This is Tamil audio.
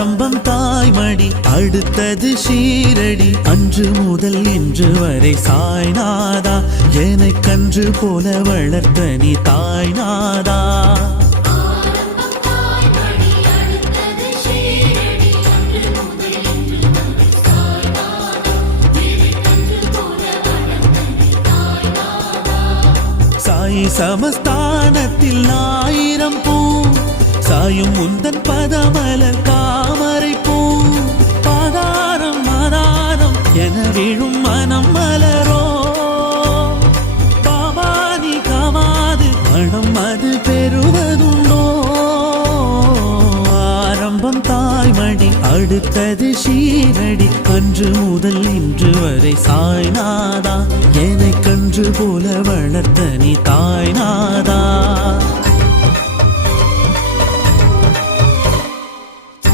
ஆரம்பம் தாய்மடி அடுத்தது ஷீரடி அன்று முதல் இன்று வரை சாய்நாதா என்னை கன்று போல வளர்த்த நீ தாய்நாதா சாயி சமஸ்தானத்தில் 1000 பூ சாயும் முந்தன் பதமலர் தாமரை பூ பாதாரம் ஆதாரம் என விழும் மனம் மலரோ பாபாதி காவாது பணம் அது பெறுவதுண்டோ ஆரம்பம் தாய்மடி அடுத்தது ஷீரடி அன்று முதல் இன்று வரை சாய்நாதா என்னை கன்று போல வளர்த்த நீ தாய்நாதா